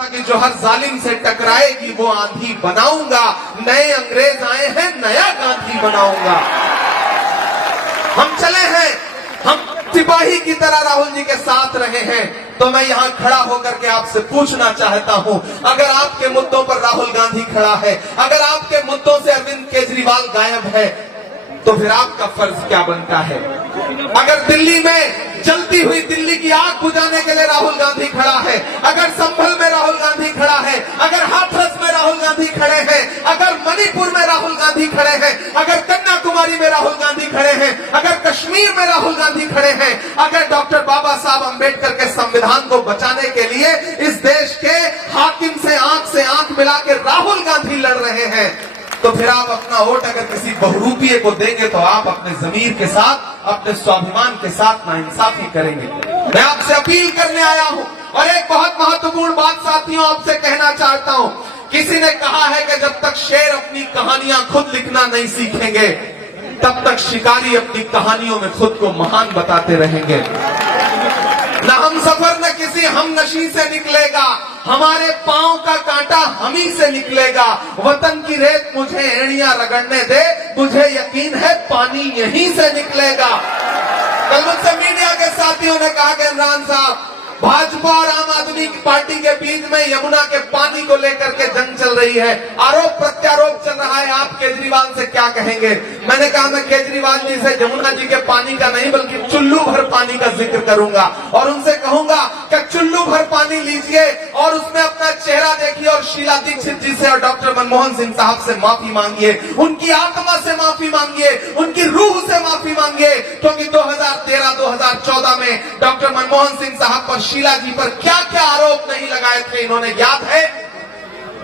था कि जो हर जालिम से टकराएगी वो आंधी बनाऊंगा, नए अंग्रेज आए हैं नया गांधी बनाऊंगा। हम चले हैं, हम सिपाही की तरह राहुल जी के साथ रहे हैं। तो मैं यहाँ खड़ा होकर के आपसे पूछना चाहता हूँ, अगर आपके मुद्दों पर राहुल गांधी खड़ा है, अगर आपके मुद्दों से अरविंद केजरीवाल गायब है, तो फिर आपका फर्ज क्या बनता है? अगर दिल्ली में जलती हुई दिल्ली की आग बुझाने के लिए राहुल गांधी खड़ा है, अगर संभल में राहुल गांधी खड़ा है, अगर हाथरस में राहुल गांधी खड़े हैं, अगर मणिपुर में राहुल गांधी खड़े हैं, अगर कन्याकुमारी में राहुल गांधी खड़े हैं, अगर कश्मीर में राहुल गांधी खड़े हैं, अगर डॉक्टर बाबा साहब अंबेडकर के संविधान को बचाने के लिए इस देश के हाकिम से आंख मिला के राहुल गांधी लड़ रहे हैं, तो फिर आप अपना वोट अगर किसी बहुरूपीय को देंगे तो आप अपने जमीर के साथ, अपने स्वाभिमान के साथ नाइंसाफी करेंगे। मैं आपसे अपील करने आया हूं और एक बहुत महत्वपूर्ण बात साथियों आपसे कहना चाहता हूं। किसी ने कहा है कि जब तक शेर अपनी कहानियां खुद लिखना नहीं सीखेंगे, तब तक शिकारी अपनी कहानियों में खुद को महान बताते रहेंगे। न हम सफर न किसी हम नशी से निकलेगा, हमारे पांव का कांटा हम ही से निकलेगा। वतन की रेत मुझे एड़ियां रगड़ने दे, मुझे यकीन है पानी यहीं से निकलेगा। कल मुझसे मीडिया के साथियों ने कहा कि इमरान साहब, भाजपा और आम आदमी पार्टी के बीच में यमुना के पानी को लेकर के जंग चल रही है, आरोप प्रत्यारोप चल रहा है, आप केजरीवाल से क्या कहेंगे? मैंने कहा मैं केजरीवाल जी से यमुना जी के पानी का नहीं बल्कि चुल्लू भर पानी का जिक्र करूंगा और उनसे कहूंगा कि चुल्लू भर पानी लीजिए और उसमें अपना चेहरा देखिए और शीला दीक्षित जी से और डॉक्टर मनमोहन सिंह साहब से माफी मांगिए, उनकी आत्मा से माफी मांगिए, उनकी रूह से माफी मांगिए, क्योंकि 2013-2014 में डॉक्टर मनमोहन सिंह साहब पर, शीला जी पर क्या क्या आरोप नहीं लगाए थे इन्होंने, याद है?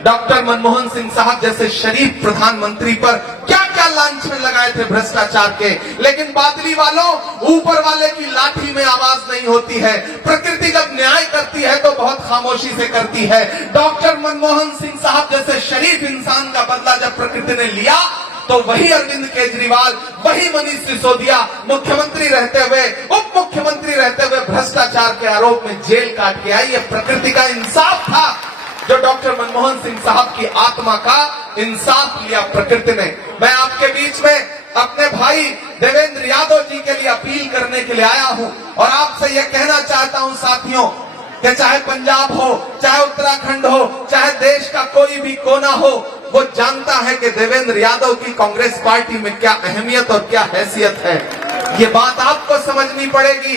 डॉक्टर मनमोहन सिंह साहब जैसे शरीफ प्रधानमंत्री पर क्या क्या लांछन लगाए थे भ्रष्टाचार के। लेकिन बादली वालों, ऊपर वाले की लाठी में आवाज नहीं होती है। प्रकृति जब न्याय करती है तो बहुत खामोशी से करती है। डॉक्टर मनमोहन सिंह साहब जैसे शरीफ इंसान का बदला जब प्रकृति ने लिया, तो वही अरविंद केजरीवाल, वही मनीष सिसोदिया मुख्यमंत्री रहते हुए, उप मुख्यमंत्री रहते हुए भ्रष्टाचार के आरोप में जेल काट के आई। ये प्रकृति का इंसाफ था जो डॉक्टर मनमोहन सिंह साहब की आत्मा का इंसाफ लिया प्रकृति ने। मैं आपके बीच में अपने भाई देवेंद्र यादव जी के लिए अपील करने के लिए आया हूं और आपसे यह कहना चाहता हूं साथियों कि चाहे पंजाब हो, चाहे उत्तराखंड हो, चाहे देश का कोई भी कोना हो, वो जानता है कि देवेंद्र यादव की कांग्रेस पार्टी में क्या अहमियत और क्या हैसियत है। ये बात आपको समझनी पड़ेगी।